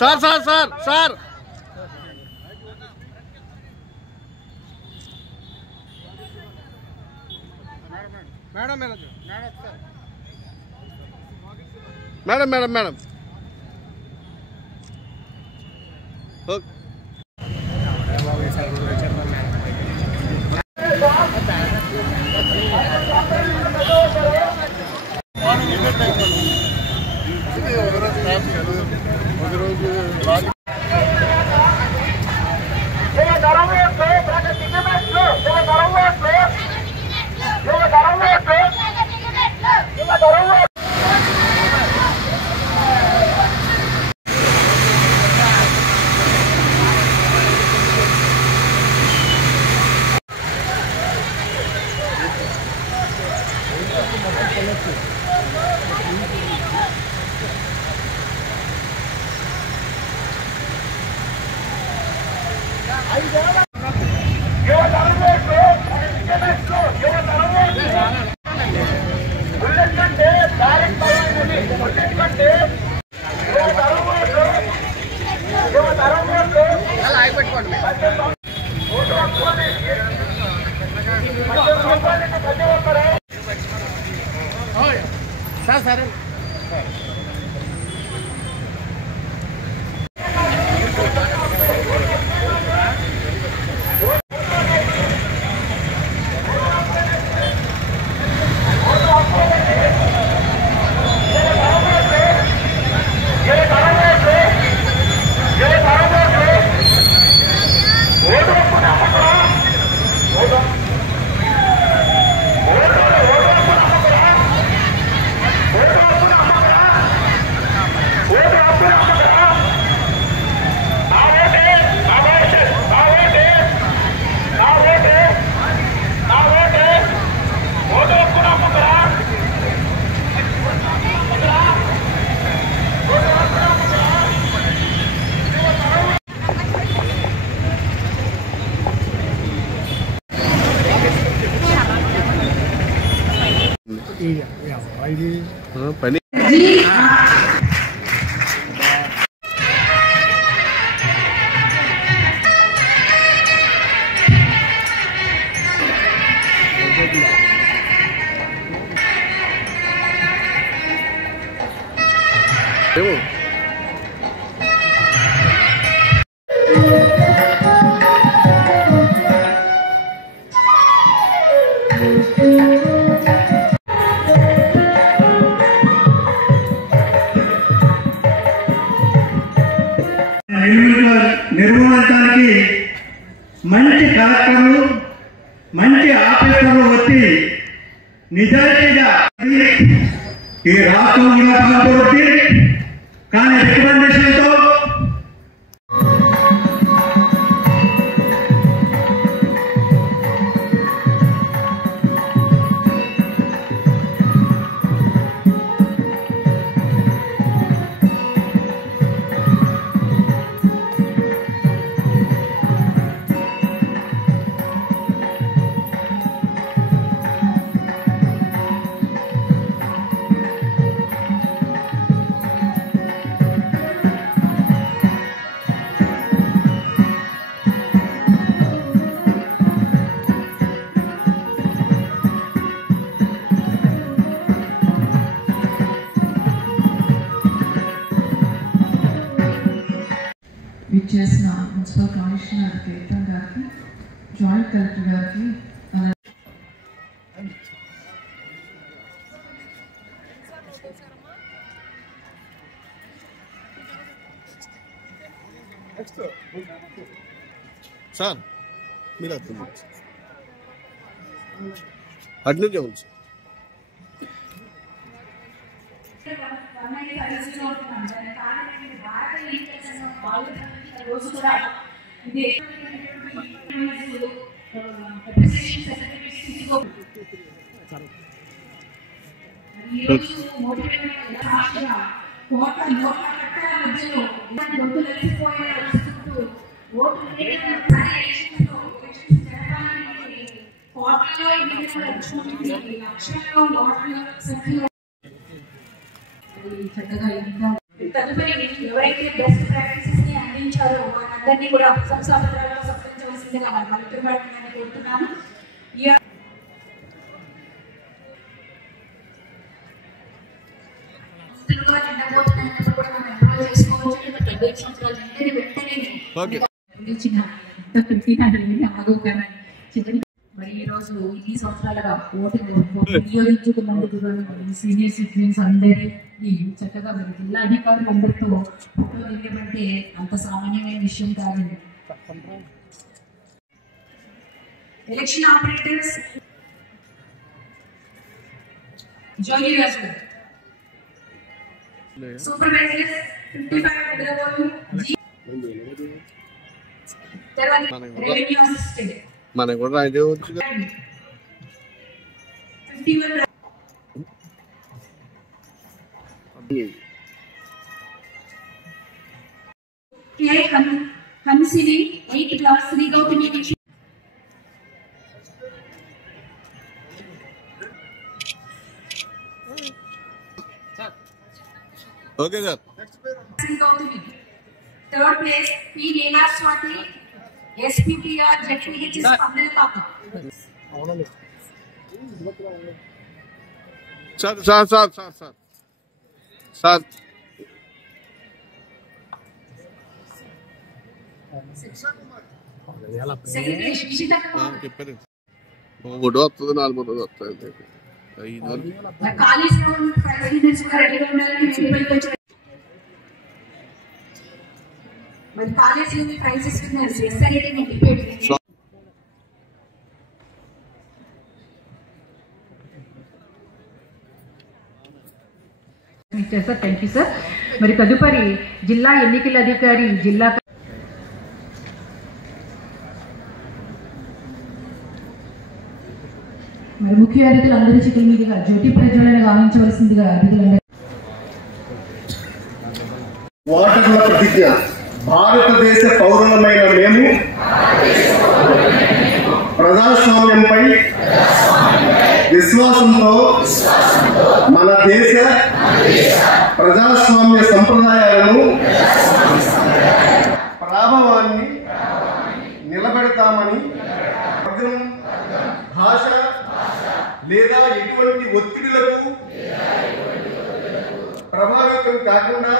Sir sir sir sir madam madam madam madam madam okay sir సరే పని నిర్వహించడానికి మంచి కలెక్టర్లు మంచి ఆఫీసర్లు వచ్చి నిజాయితీగా ఈ రాష్ట్రం కూడా బాగుపడుతుంది. కానీ రికమెండేషన్తో విచ్చేసిన మున్సిపల్ కమిషనర్ కేతన్ గారికి, జాయింట్ కలెక్టర్ గారికి, సార్ మీరు అటు నుంచి ఉంది చక్కగా తదుపరి ఎవరైతే బెస్ట్ ప్రాక్టీసెస్ ని అందించారో వారందరినీ కూడా ప్రశంసా పత్రాలను సత్కరించవలసిందిగా వారి పలుకుబడిని కోరుతున్నాను. మరి ఈ రోజు ఇన్ని సంవత్సరాలుగా ఓటింగ్ వినియోగించుకున్నందుకు సీనియర్ సిటిజన్స్ అందరికీ చక్కగా మరి జిల్లా అధికారులు అందరితో అంటే అంత సామాన్యమైన విషయం కాదండి. Election operators Jogi Raju supervisors 55 తర్వాత రెవెన్యూ అసిస్టెంట్ మనకు కూడా రాయితే వచ్చు 51 K Hansini 8th class Shri Gautami okay sir. Shri Gautami third place P Leela Swathi SPTR ZPHS Pandalapaka. Sir sir sir sir sir sir secretary Vijitha చెప్పారు. 3 వస్తుంది 4 వస్తుంది 5 కాలేజీలో ప్రైజ్ విన్నర్స్ కూడా రెడీగా ఉండాలని చెప్పి మరి కాలేజీలో మీ ప్రైజెస్ విన్నర్స్ ఎస్ఆర్ఐటీ మీ debate sir. Thank you sir. మరి తదుపరి జిల్లా ఎన్నికల అధికారి జిల్లా మరి ముఖ్య అతిథులు అందరి చేతుల మీదుగా జ్యోతి ప్రజ్వలన గావించవలసిందిగా అతిథులందరూ. ఓటర్ల ప్రతిజ్ఞ. భారతదేశ పౌరులమైన మేము ప్రజాస్వామ్యంపై విశ్వాసంతో మన దేశ ప్రజాస్వామ్య సంప్రదాయాలను ప్రాభవాన్ని నిలబెడతామని వర్గం, భాష లేదా ఎటువంటి ఒత్తిడిలకు ప్రభావితం కాకుండా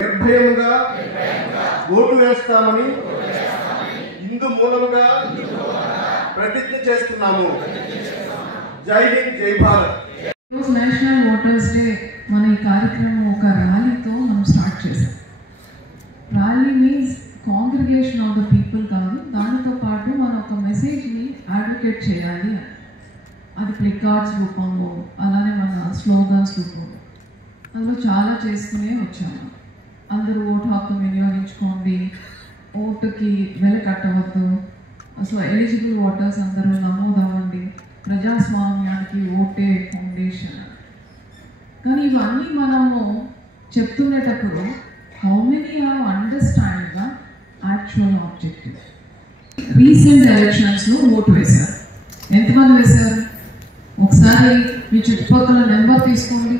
నిర్భయముగా ఓటు వేస్తామని ఇందు మూలంగా ప్రతిజ్ఞ చేస్తున్నాము. జై హింద్, జై భారత్. నేషనల్ ఓటర్స్ డే మన ఈ కార్యక్రమం ఒక ర్యాలీతో మనం స్టార్ట్ చేసాం. Rally means congregation of the people కాదు, దానితో పాటు మనం ఒక మెసేజ్ని అడ్వకేట్ చేయాలి. అది ప్లికార్డ్స్ రూపంలో, అలానే మన స్లోగన్స్ రూపంలో, అందులో చాలా చేస్తూనే వచ్చాము. అందరూ ఓటు హక్కు వినియోగించుకోండి, ఓటుకి వెల కట్టవద్దు, సో ఎలిజిబుల్ ఓటర్స్ అందరూ నమోదవ్వండి, ప్రజాస్వామ్యానికి ఓటే ఫౌండేషన్. కానీ ఇవన్నీ మనము చెప్తునేటప్పుడు how many have understand the actual objective. Recent ఎలక్షన్స్లో ఓటు వేశారు. ఎంతమంది వేశారు? ఒకసారి మీ చుట్టుపక్కల నెంబర్ తీసుకోండి.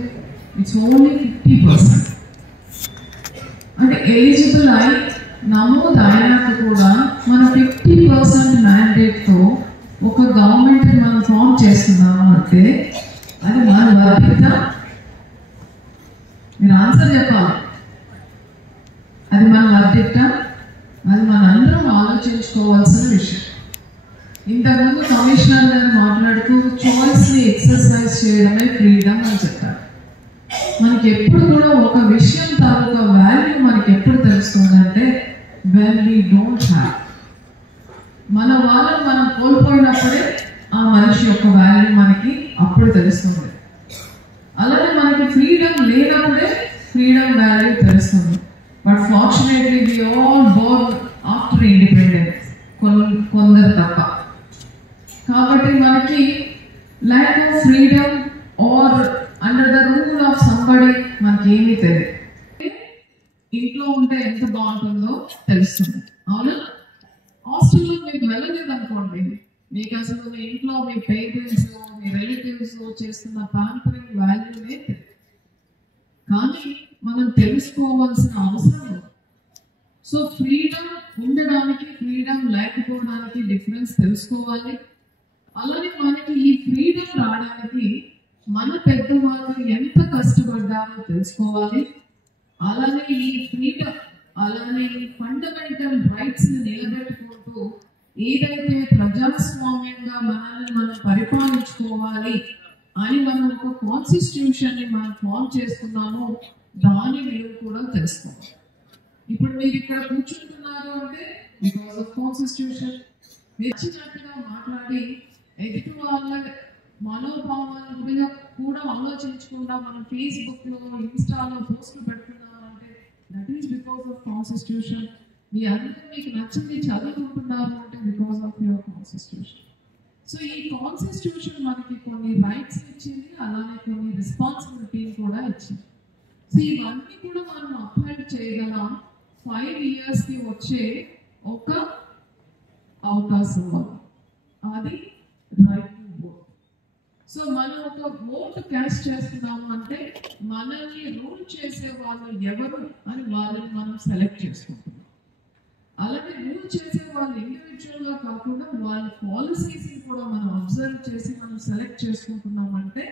It's only 50%. అంటే ఎలిజిబుల్ అయి నమోదు అయినాక కూడా మన 50% మ్యాండేట్తో ఒక గవర్నమెంట్ మనం ఫామ్ చేస్తున్నాము అంటే అది మన బాధ్యత. మీరు ఆన్సర్ చెప్పాలి. అది మన బాధ్యత, అది మనందరం ఆలోచించుకోవాల్సిన విషయం. ఇంతకుముందు కమిషనర్ గారు మాట్లాడుతూ చాయిస్ని ఎక్సర్సైజ్ చేయడమే ఫ్రీడమ్ అని చెప్పారు. మనకి ఎప్పుడు కూడా ఒక విషయం తాలూకా వాల్యూ మనకి ఎప్పుడు తెలుస్తుందంటే when we don't have. మన వాళ్ళని మనం కోల్పోయినప్పుడే ఆ మనిషి యొక్క వాల్యూ మనకి అప్పుడు తెలుస్తుంది. అలానే మనకి ఫ్రీడమ్ లేనప్పుడే ఫ్రీడమ్ వాల్యూ తెలుస్తుంది. But fortunately we all born after independence, కొందరు తప్ప. కాబట్టి మనకి lack of freedom or under the rule of somebody మనకి ఏమీ తెలియదు. ఇంట్లో ఉంటే ఎంత బాగుంటుందో తెలుస్తుంది. అవునా? హాస్టల్లో మీకు వెళ్ళలేదు అనుకోండి, మీకు అసలు మీ ఇంట్లో మీ పేరెంట్స్, మీ రిలేటివ్స్ చేస్తున్న ప్యాంపరింగ్ వాల్యూనే తెలియదు. కానీ మనం తెలుసుకోవాల్సిన అవసరం ఉంది. సో ఫ్రీడమ్ ఉండడానికి, ఫ్రీడమ్ లేకపోవడానికి డిఫరెన్స్ తెలుసుకోవాలి. అలానే మనకి ఈ ఫ్రీడమ్ రావడానికి మన పెద్దవాళ్ళు ఎంత కష్టపడ్డారో తెలుసుకోవాలి. అలానే ఈ ఫ్రీడమ్, అలానే ఈ ఫండమెంటల్ రైట్స్ ని నిలబెట్టుకుంటూ ఏదైతే ప్రజాస్వామ్యంగా మనల్ని మనం పరిపాలించుకోవాలి అని మనం ఒక కాన్స్టిట్యూషన్ ని మనం ఫామ్ చేసుకున్నామో దాని విలువ కూడా తెలుసుకోవాలి. ఇప్పుడు మీరు ఇక్కడ కూర్చుంటున్నారు అంటే బికాస్ ఆఫ్ కాన్స్టిట్యూషన్. మీరు వచ్చినట్టుగా మాట్లాడి ఎదుటి వాళ్ళ మనోభావాల గురించి కూడా ఆలోచించకుండా మనం ఫేస్బుక్ లో, ఇన్స్టాలో పోస్టులు పెడుతున్నాం అంటే that is because of constitution. మీ అందరూ మీకు నచ్చింది చదువుకుంటున్నారు అంటే because of your constitution. So ఈ కాన్స్టిట్యూషన్ మనకి కొన్ని రైట్స్ ఇచ్చింది, అలానే కొన్ని రెస్పాన్సిబిలిటీ కూడా ఇచ్చింది. సో ఇవన్నీ కూడా మనం అప్లై చేయగలం 5 years కి వచ్చే ఒక అవకాశం, అది రైట్ టు ఓట్. సో మనం ఒక ఓట్ క్యాస్ట్ చేస్తున్నాము అంటే మనల్ని రూల్ చేసే వాళ్ళు ఎవరు అని వాళ్ళని మనం సెలెక్ట్ చేసుకుంటున్నాం. అలాగే రూల్ చేసే వాళ్ళు ఇండివిజువల్ గా కాకుండా వాళ్ళ పాలసీస్ కూడా మనం అబ్జర్వ్ చేసి మనం సెలెక్ట్ చేసుకుంటున్నాం అంటే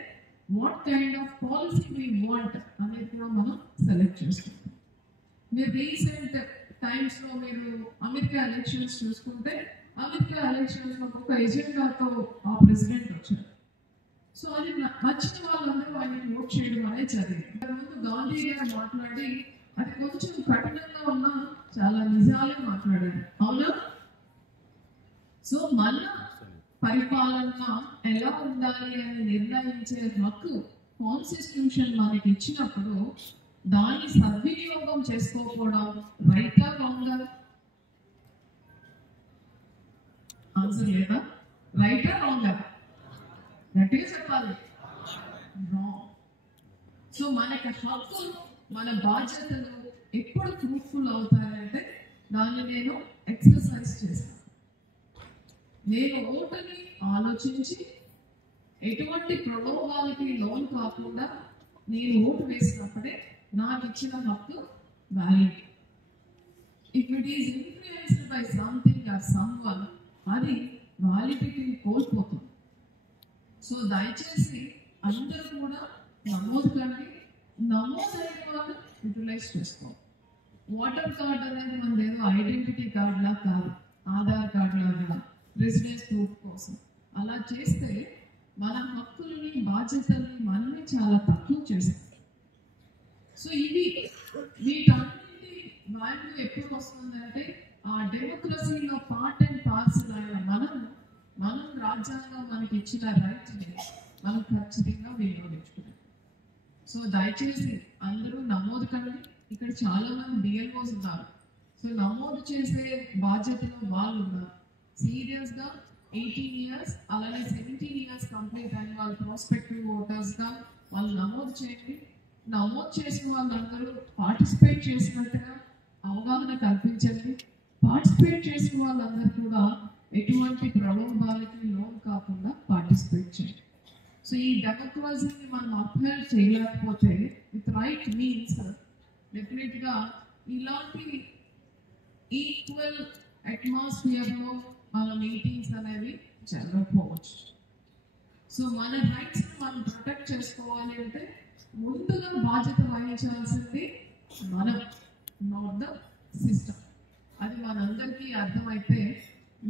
what kind of policy we want అనేది కూడా మనం సెలెక్ట్ చేసుకుంటాం. మీరు రీసెంట్ టైమ్స్ లో మీరు అమెరికా ఎలక్షన్స్ చూసుకుంటే అమెరికా ఎలక్షన్స్ లో ఒక ఎజెండాతో ఆ ప్రెసిడెంట్ వచ్చారు. సో అది నచ్చిన వాళ్ళందరూ ఆయన ఓట్ చేయడం అనేది జరిగింది. ముందు గాంధీ గారు మాట్లాడి అది కొంచెం కఠినంగా ఉన్న చాలా నిజాలే మాట్లాడారు, అవునా? సో మన పరిపాలన ఎలా ఉండాలి అని నిర్ణయించే హక్కు కాన్స్టిట్యూషన్ మనకి ఇచ్చినప్పుడు దాన్ని సద్వినియోగం చేసుకోకపోవడం రైటా రాంగా? ఆన్సర్ లేదా? రైటా రాంగా? గట్టిగా చెప్పాలి. రాంగ్. సో మనకి హక్కులు, మన బాధ్యతలు ఎప్పుడు ఫ్రూట్ఫుల్ అవుతాయంటే దాన్ని నేను ఎక్సర్సైజ్ చేస్తాను. నేను ఓటుని ఆలోచించి ఎటువంటి ప్రలోభాలకి లోన్ కాకుండా నేను ఓటు వేసినప్పుడే నాకు ఇచ్చిన హక్కు valid. If it is influenced by something or someone, అది వ్యాలిడిటీని కోల్పోతుంది. సో దయచేసి అందరూ కూడా నమోదు కండి, నమోదైన వాళ్ళు యూటిలైజ్ చేసుకోవాలి. ఓటర్ కార్డ్ అనేది మనది ఏదో ఐడెంటిటీ కార్డ్ లా కాదు, ఆధార్ కార్డ్ లాగా రెసిడెన్స్ ప్రూఫ్ కోసం. అలా చేస్తే మన హక్కులని, బాధ్యతల్ని మనమే చాలా తక్కువ చేస్తాం. సో ఇవి వీటన్నిటి వాల్యూ ఎప్పుడు వస్తుందంటే ఆ డెమోక్రసీలో పార్ట్ అండ్ పార్సల్ అయిన మనం రాజ్యాంగం మనకి ఇచ్చిన రైట్ని మనం ఖచ్చితంగా వినియోగించుకున్నాం. సో దయచేసి అందరూ నమోదు కండి. ఇక్కడ చాలా మంది బిఎల్ఓస్ ఉన్నారు. సో నమోదు చేసే బాధ్యతలో వాళ్ళు ఉన్నారు. సీరియస్ గా 18 years అలానే 17 years కంప్లీట్ అయిన వాళ్ళు ప్రాస్పెక్టివ్ ఓటర్స్ గా వాళ్ళు నమోదు చేయండి. నమోదు చేసిన వాళ్ళందరూ పార్టిసిపేట్ చేసినట్టుగా అవగాహన కల్పించండి. పార్టిసిపేట్ చేసిన వాళ్ళందరూ కూడా ఎటువంటి ప్రలోభాలకి లోన్ కాకుండా పార్టిసిపేట్ చేయండి. సో ఈ డెమోక్రసీని మనం అప్లై చేయలేకపోతే విత్ రైట్ మీన్స్ డెఫినెట్ గా ఇలాంటి ఈక్వల్ అట్మాస్ఫియర్లో మన మీటింగ్స్ అనేవి జరగకపోవచ్చు. సో మన రైట్స్ మనం ప్రొటెక్ట్ చేసుకోవాలి అంటే ముందుగా బాధ్యత వహించాల్సింది మనం, నాట్ ద సిస్టమ్. అది మనందరికీ అర్థమైతే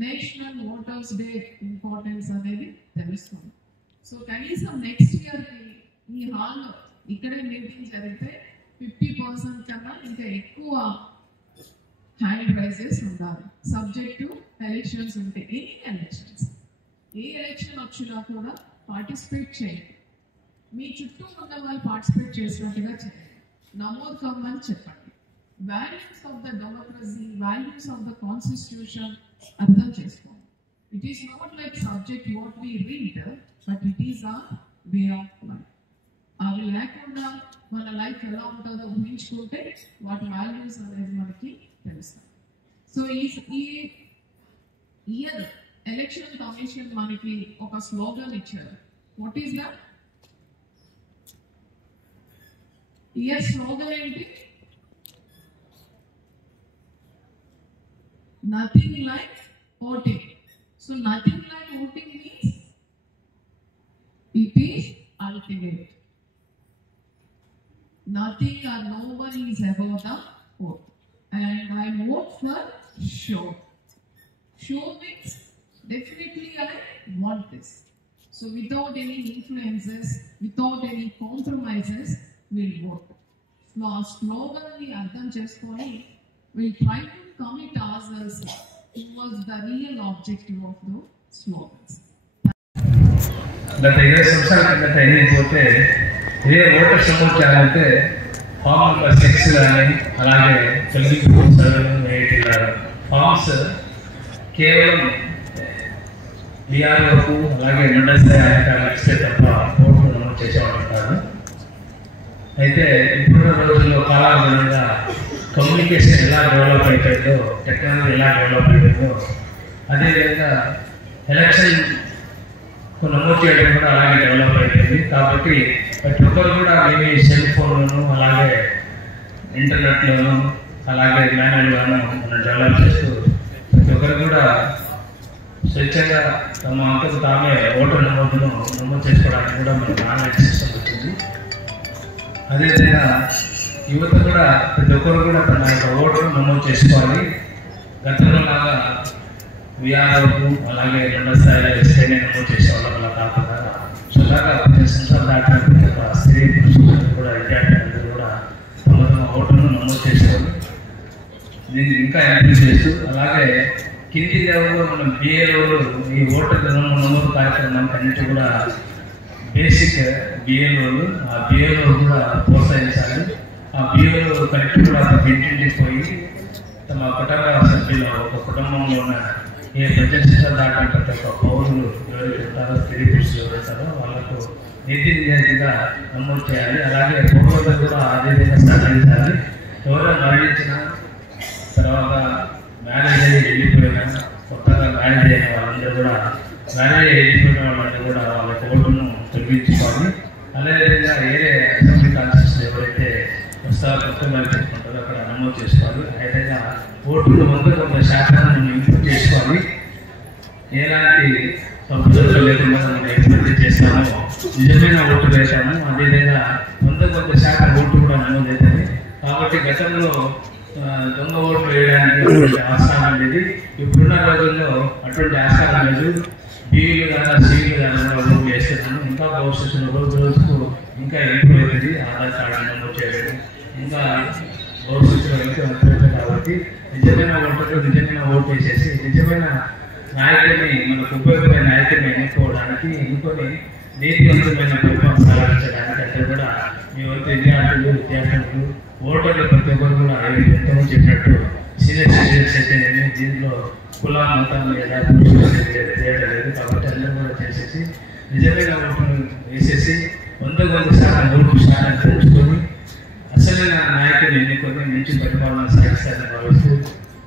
నేషనల్ ఓటర్స్ డే ఇంపార్టెన్స్ అనేది తెలుస్తుంది. సో కనీసం నెక్స్ట్ ఇయర్కి ఈ హాల్లో ఇక్కడే మీటింగ్ జరిగితే 50% కన్నా ఇంకా ఎక్కువ హ్యాండ్ రైజెస్ ఉండాలి. సబ్జెక్టు ఎలక్షన్స్ ఉంటే ఏ ఎలక్షన్ వచ్చినా కూడా పార్టిసిపేట్ చేయండి. మీ చుట్టూ ఉన్న వాళ్ళు పార్టిసిపేట్ చేసినట్టుగా చేయండి. నమోదు కమ్మని చెప్పండి. Values of the democracy, values of the constitution అర్థం చేసుకోండి. It is not like subject what we read, but it is ఆ వే ఆఫ్ లైఫ్. అవి లేకుండా మన లైఫ్ ఎలా ఉంటుందో ఊహించుకుంటే వాటి వాల్యూస్ అనేది మనకి తెలుస్తాయి. సో ఈ ఇయర్ ఎలక్షన్ కమిషన్ మనకి ఒక స్లోగన్ ఇచ్చారు. What is that? Year slogan ఏంటి? Nothing like voting. So nothing like voting means it is ultimate. Nothing or nobody is above the vote. And I vote for sure. Sure means definitely I want this. So without any influences, without any compromises, we'll vote. So our slogan ni ardham cheskoni, we'll try to commit ourselves towards the real objective of the slogans. గత 20 సంవత్సరాల కిందట ఎన్నికపోతే ఏ voter సమోట్ చేయాలంటే form number 6 కానీ అలాగే తొలగింపు సర్వేలు వేయట్లేదు. Forms కేవలం బీఆర్ఓకు అలాగే మండల స్థాయి అధికారులకు ఇస్తే తప్ప ఓట్లు నమోదు చేసేవాళ్ళు కాదు. అయితే ఇప్పుడున్న రోజుల్లో కాలానుగుణంగా కమ్యూనికేషన్ ఎలా డెవలప్ అయిపోయిందో, టెక్నాలజీ ఎలా డెవలప్ అయిపోయిందో అదేవిధంగా ఎలక్షన్ నమోదు చేయడం కూడా అలాగే డెవలప్ అయిపోయింది. కాబట్టి ప్రతి ఒక్కరు కూడా మీ సెల్ ఫోన్లోను అలాగే ఇంటర్నెట్లోను అలాగే మాన్యువల్గాను మనం డెవలప్ చేస్తూ ప్రతి ఒక్కరు కూడా స్వచ్ఛంగా తమ అంతకు తామే ఓటర్ నమోదు చేసుకోవడానికి కూడా మనకు ఆన్లైన్ సిస్టమ్ వచ్చింది. అదేవిధంగా యువత కూడా ప్రతి ఒక్కరు కూడా తన యొక్క ఓటును నమోదు చేసుకోవాలి. గతంలో లాగా విఆర్ఓకు అలాగే మండల స్థాయిలో ఎస్ఐని నమోదు చేసేవాళ్ళం అలా కాకుండా సుధాగా 10 సంవత్సరాలు దాటిన ప్రతి ఒక్క స్త్రీ పురుషులు కూడా విద్యార్థులందరూ కూడా తమ తమ ఓటును నమోదు చేసుకోవాలి. దీన్ని ఇంకా ఇంప్రూవ్ చేస్తూ అలాగే కింది లెవెల్లో మనం బిఏఓలు ఈ ఓటర్ నమోదు కార్యక్రమానికి అన్నిటి కూడా బేసిక్ బిఏఓలు ఆ బిఏఓ కూడా ప్రోత్సహించాలి. ఆ బిఏఓ కరెక్ట్ కూడా ఇంటింటికి పోయి తమ కుటుంబ సభ్యులు ఒక కుటుంబంలో ఉన్న ఏ 10 సంవత్సరాలు దాటిన ప్రతి ఒక్క పౌరులు ఎవరైతే ఉంటారో స్త్రీ పురుషులు ఎవరైతారో వాళ్ళకు నీతి నిజాయితీగా నమోదు చేయాలి. అలాగే పౌరులు కూడా అదేవిధంగా సహకరించాలి. ఎవరైనా మరణించిన తర్వాత మ్యారేజ్ అయ్యి వెళ్ళిపోయినా కొత్తగా మ్యారేజ్ అయిన వాళ్ళందరూ కూడా మ్యారేజ్ అయ్యి వెళ్ళిపోయిన వాళ్ళందరూ కూడా వాళ్ళ ఓటును తొలగించుకోవాలి. అదేవిధంగా ఏరే అసెంబ్లీ కాన్స్టిట్యూషన్ ఎవరైతే వస్తారో కొత్త చేసుకుంటారో అక్కడ నమోదు చేసుకోవాలి. అదేవిధంగా ఓటులు 100% ఇంప్రూవ్ చేసుకోవాలి. ఎలాంటి తప్పుదలు లేకుండా మనం ఎక్స్పెక్ట్ చేస్తామో నిజమైన ఓటు వేసాము. అదేవిధంగా 100% ఓటు కూడా నమోదు అవుతుంది. కాబట్టి గతంలో దొంగ ఓట్లు వేయడానికి ఆస్కారం లేదు. ఇప్పుడున్న రోజుల్లో అటువంటి ఆస్కారం లేదు. బీవీలు కానీ సీవీలు కానీ ఓట్లు వేస్తున్నాము. ఇంకా భవిష్యత్తులో రోజుకు ఇంకా ఇంప్రూవ్ అవుతుంది. ఆధార్ కార్డు నమోదు చేయలేదు ఇంకా భవిష్యత్తులో ఇంకా ఉంటుంది. కాబట్టి నిజమైన ఓటర్లు నిజమైన ఓటు వేసేసి నిజమైన నాయకుడిని మనకు ఉపయోగపడే నాయకుడిని ఎన్నుకోవడానికి ఎన్నుకొని నీతివంతమైన పరిపాలన సాగించడానికి అంటే కూడా మీ వంతు విద్యార్థులు ఓటర్లు ప్రతి ఒక్కరు కూడా ఎంతమంది చెప్పినట్టు సీనియర్ సిటిజన్స్ అయితే నేను దీంట్లో కుల మతం లేదా తేడా లేదు. కాబట్టి అందరూ కూడా చేసేసి నిజమైన ఓటును వేసేసి 100% ఓటు శాతం పెంచుకొని అసలైన నాయకులు ఎన్నుకొని మంచి పరిపాలన సాగిస్తారని భావిస్తూ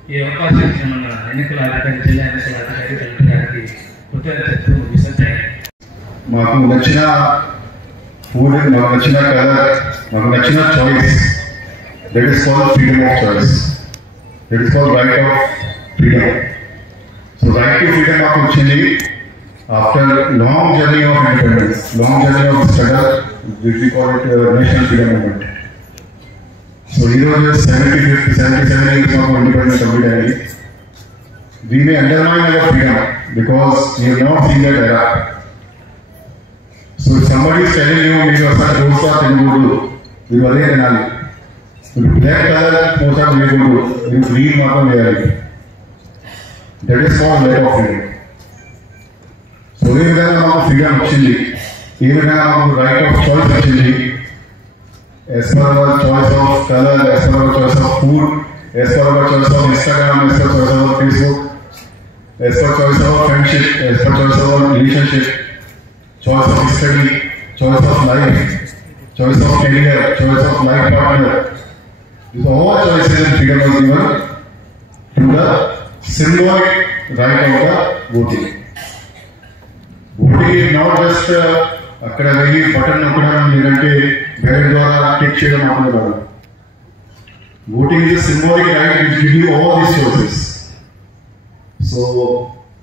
ఈ అవకాశం ఇచ్చిన మన ఎన్నికల అధికారి జిల్లా ఎన్నికల అధికారి కలెక్టర్ గారికి కృతజ్ఞతలు ముగిస్తాయి. మాకు నచ్చిన ఫుడ్, మాకు నచ్చిన కలర్, మాకు నచ్చిన choice, that is called freedom of choice. That is called right of freedom. So right to freedom మాకు వచ్చింది after long journey of independence, long journey of struggle, which we call it national freedom movement. So here is 77 years of independence complete already. We may undermine our freedom because we have not seen that era. So if somebody is telling you, maybe you are dosa telugu, you are there and black color dosa telugu, you green matam veyali. That is called lack of freedom. So we have our freedom actually, even our right of choice actually. As per our choice of color, as per our choice of food, as per our choice of Instagram, as per choice of Facebook, as per choice of friendship, as per choice of relationship, choice of study, choice of life, choice of career, choice of life partner. These are all choices and freedom was given to the symbolic right of the voting. Voting is not just అక్కడ వెళ్ళి button నొక్కడం లేదంటే ballot ద్వారా tick చేయడం మాత్రమే కాదు. Voting is symbolic right which give you all these choices. So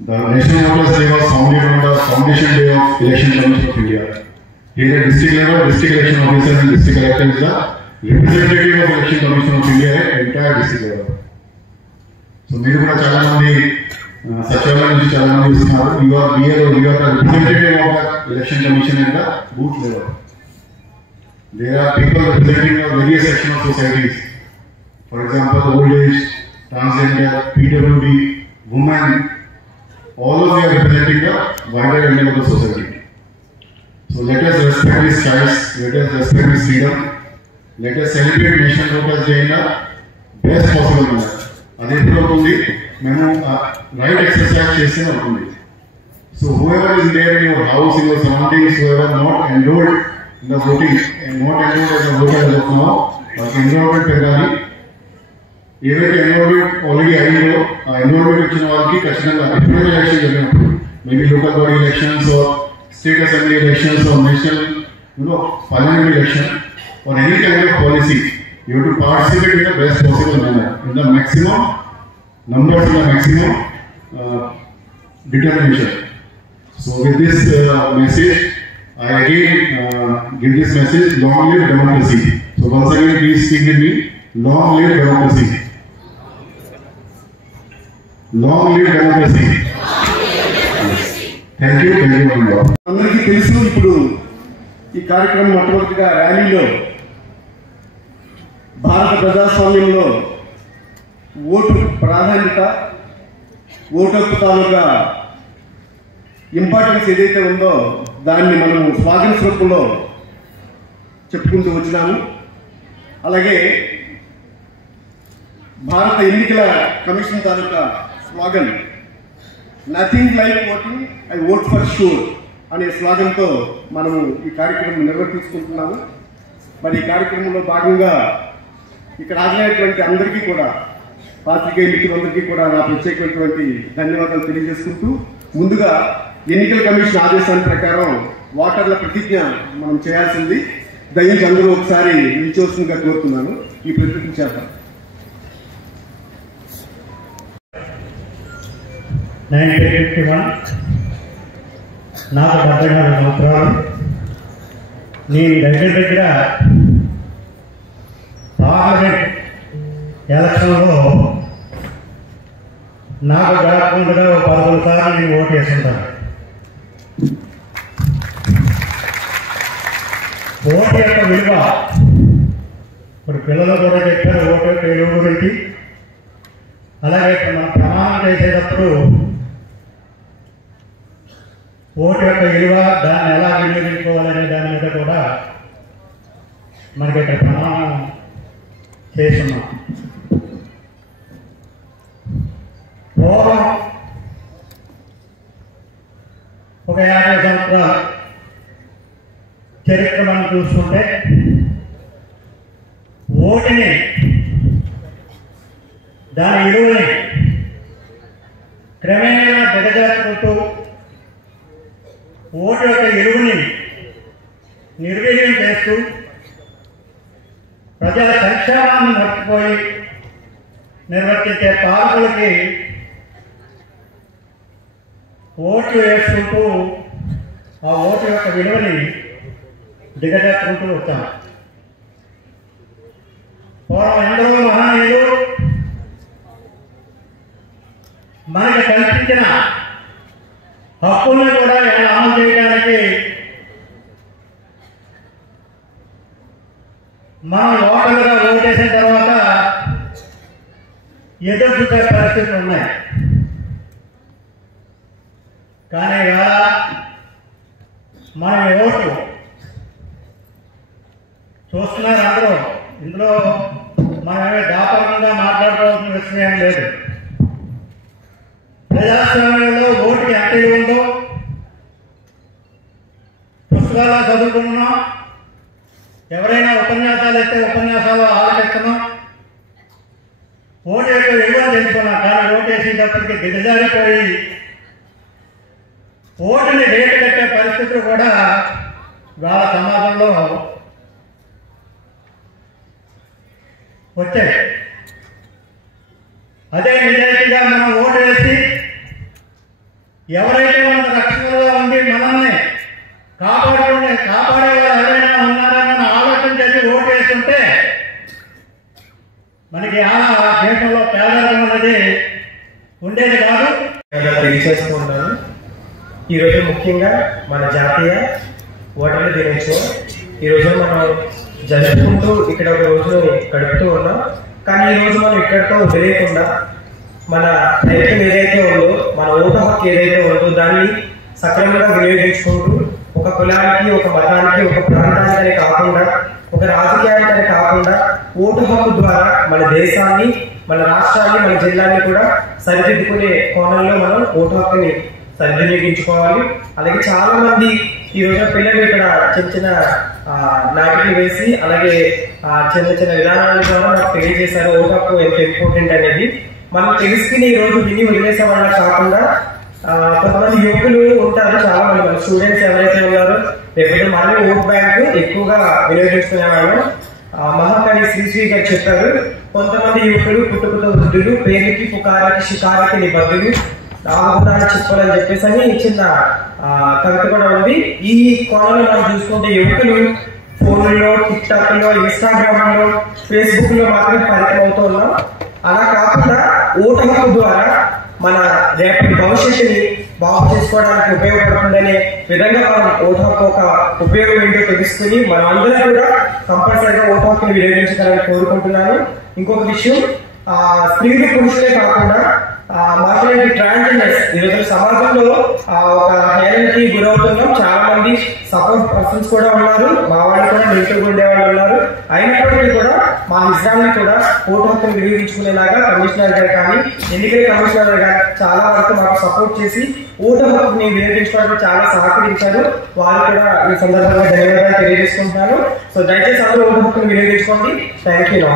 the National Voters Day was founded on the Foundation Day of Election Commission of India. Here at district level, district election officer and district collector is the representative of Election Commission of India at entire district level. So మీరు కూడా చాలా మంది సచివాలయం నుంచి చాలా మంది వస్తున్నారు. You are the representative of the Election Commission at the booth level. There are people representing various sections of societies. For example, old age, transgender, PWD, women. All of you are representing the wider element of the society. So let us respect his choice, let us respect his freedom, let us celebrate National Voters Day in the best possible manner. అది ఎప్పుడు అవుతుంది? మేము right exercise చేస్తే అవుతుంది. So whoever is there in your house, in your surroundings, whoever not enrolled in the voting and not enrolled as a voter as of now, enrollment పెరగాలి. ఏవైతే enrolment already అయ్యిందో ఆ ఎన్రోల్మెంట్ వచ్చిన వాళ్ళకి ఖచ్చితంగా ఎప్పుడైనా ఎలక్షన్ జరిగినప్పుడు, maybe local body elections or state assembly elections or national parliament election or any kind of policy, you to participate in the best possible manner, in the maximum numbers, in the maximum determination. So with this message, I again give this message: long live democracy. So once again, please speak with me: long live democracy. Long live democracy. Thank you very much. అందరికీ తెలుసు, ఇప్పుడు ఈ కార్యక్రమం మొట్టమొదటిగా ర్యాలీలో భారత ప్రజాస్వామ్యంలో vote ప్రాధాన్యత, ఓటు హక్కు తాలూకా ఇంపార్టెన్స్ ఏదైతే ఉందో దాన్ని మనము స్వాగత స్వరూపంలో చెప్పుకుంటూ వచ్చినాము. అలాగే భారత ఎన్నికల commission taluka slogan nothing like voting, I vote for sure అనే స్లోగన్తో మనము ఈ కార్యక్రమం నిర్వర్తించుకుంటున్నాము. మరి ఈ కార్యక్రమంలో భాగంగా ఇక్కడ హాజరైనటువంటి అందరికీ కూడా, పాత్రికేయ మిత్రులందరికీ కూడా నా ప్రత్యేకమైనటువంటి ధన్యవాదాలు తెలియజేసుకుంటూ, ముందుగా ఎన్నికల కమిషన్ ఆదేశాల ప్రకారం ఓటర్ల ప్రతిజ్ఞ మనం చేయాల్సింది. దయచేసి అందరూ ఒకసారి నిల్చోవలసిందిగా కోరుతున్నాను. ఈ ప్రతిజ్ఞ చేద్దాం. 1951 నాకు 74 సంవత్సరాలు. నేను దగ్గర పార్లమెంట్ ఎలక్షన్లో నాకు కాకుండా 11 సార్లు నేను ఓటు వేసుకుంటాను. ఓటు యొక్క విలువ ఇప్పుడు పిల్లలు కూడా చెప్పారు ఓటు యొక్క విలువ గురించి. అలాగే మనం ప్రమాణం చేసేటప్పుడు ఓటు యొక్క విలువ, దాన్ని ఎలా వినియోగించుకోవాలనే దాని మీద కూడా మనకి ఇక్కడ ప్రమాణం చేస్తున్నాం. పూర్వం ఒక 50 సంవత్సరాల చరిత్ర మనం చూసుకుంటే ఓటుని, దాని విలువని క్రమేణా దిగజారుకుంటూ ఓటు యొక్క విలువని నిర్వీర్యం చేస్తూ ప్రజల సంక్షేమాన్ని మర్చిపోయి నిర్వర్తించే పాలకులకి ఓట్లు వేసుకుంటూ ఆ ఓటు యొక్క విలువని దిగజారుకుంటూ వచ్చాం. పూర్వం ఎందరో మహనీయులు మనకి కల్పించిన హక్కుల్ని కూడా ఇలా అమలు చేయడానికి మనం ఓటర్లుగా ఓటేసిన తర్వాత ఎదురు చూసే పరిస్థితులు ఉన్నాయి. కానీ ఇవాళ మన ఓటు చూస్తున్నారు అందరూ. ఇందులో మనమే దాపరంగా మాట్లాడుకోవాల్సిన విషయం లేదు. ప్రజాస్వామ్యంలో ఓటుకి ఎంత ఉందో పుస్తకాల్లో చదువుకుంటున్నాం. ఎవరైనా ఉపన్యాసాలు ఇస్తే ఉపన్యాసాలు ఆలోచిస్తున్నాం. ఓటు యొక్క విలువ తెలుసుకున్నాం. కానీ ఓటు వేసేటప్పటికి దిగజారిపోయి ఓటుని రేటు కట్టే పరిస్థితులు కూడా వాళ్ళ సమాజంలో వచ్చాయి. అదే నిజాయితీగా మనం ఓటు వేసి ఎవరైతే మన రక్షణగా ఉండి మనల్ని కాపాడే వాళ్ళు ఎవరైనా ఉన్నారని ఆలోచన చేసి ఓటు వేస్తుంటే మనకి దేశంలో పేదరికం అనేది ఉండేది కాదు. తెలియజేసుకుంటాను. ఈరోజు ముఖ్యంగా మన జాతీయ ఓటర్ల దినోత్సవం ఈరోజు మనం జరుపుకుంటూ ఇక్కడ ఒక రోజు గడుపుతూ ఉన్నాం. కానీ ఈరోజు మనం ఇక్కడితో వదిలేయకుండా మన ప్రయత్నం ఏదైతే ఉందో, మన ఓటు హక్కు ఏదైతే ఉందో దాన్ని సక్రమంగా వినియోగించుకుంటూ ఒక కులానికి, ఒక మతానికి, ఒక ప్రాంతానికని కాకుండా, ఒక రాజకీయానికని కాకుండా ఓటు హక్కు ద్వారా మన దేశాన్ని, మన రాష్ట్రాన్ని, మన జిల్లాని కూడా సరిదిద్దుకునే కోణంలో మనం ఓటు హక్కుని సద్వినియోగించుకోవాలి. అలాగే చాలా మంది ఈ రోజు పిల్లలు ఇక్కడ చిన్న చిన్న నాటికలు వేసి అలాగే చిన్న చిన్న విధానాల ద్వారా నాకు తెలియజేశారు ఓటు హక్కు ఎంత ఇంపార్టెంట్ అనేది. మనం తెలుసుకుని ఈ రోజు విని వదిలేసే వాళ్ళకి కాకుండా కొంతమంది యువకులు ఉంటారు, చాలా మంది మన స్టూడెంట్స్ ఎవరైతే ఉన్నారో రేపు మనమే ఓట్ బ్యాంక్ ఎక్కువగా వినియోగించుకునే వాళ్ళు. మహాకవి శ్రీశ్రీ గారు చెప్పారు, కొంతమంది యువకులు పుట్టుకతో వృద్ధులు, పేరుకి పుకారికి షికారికి నిబద్ధులు, రామగుణాన్ని చెప్పాలని చెప్పేసి అని చిన్న కవిత కూడా ఉంది. ఈ కోణంలో మనం చూసుకుంటే యువకులు ఫోన్లో, టిక్ టాక్ లో, ఇన్స్టాగ్రామ్ లో, ఫేస్బుక్ లో మాత్రమే పరిచయం అవుతూ ఉన్నాం. అలా కాకుండా ఓటు హక్కు ద్వారా మన రేపటి భవిష్యత్తుని బాగు చేసుకోవడానికి ఉపయోగపడుతుందనే విధంగా మనం ఓటు హక్కు ఒక ఉపయోగం ఏంటో తెలుసుకుని మనం అందరం కూడా కంపల్సరీగా ఓటు హక్కుని వినియోగించాలని కోరుకుంటున్నాను. ఇంకొక విషయం, స్త్రీలు పురుషులే కాకుండా మాట్లాడే ట్రాన్స్జెండర్స్ ఈరోజు సమాజంలో ఒక హేళనకి గురవుతున్నాం. చాలా మంది సపోర్ట్ పర్సన్స్ కూడా ఉన్నారు, మా వాళ్ళు కూడా నిలుచుకు ఉండేవాళ్ళు ఉన్నారు. అయినప్పటికీ కూడా మా ఇస్లాంని కూడా ఓటు హక్కును వినియోగించుకునేలాగా కమిషనర్ గారు కానీ, ఎన్నికల కమిషనర్ గారు చాలా వరకు మాకు సపోర్ట్ చేసి ఓటు హక్కుని వినియోగించుకోవడానికి చాలా సహకరించారు. వారు కూడా ఈ సందర్భంగా ధన్యవాదాలు తెలియజేసుకుంటున్నాను. సో దయచేసి అందరూ ఓటు హక్కును వినియోగించుకోండి. Thank you.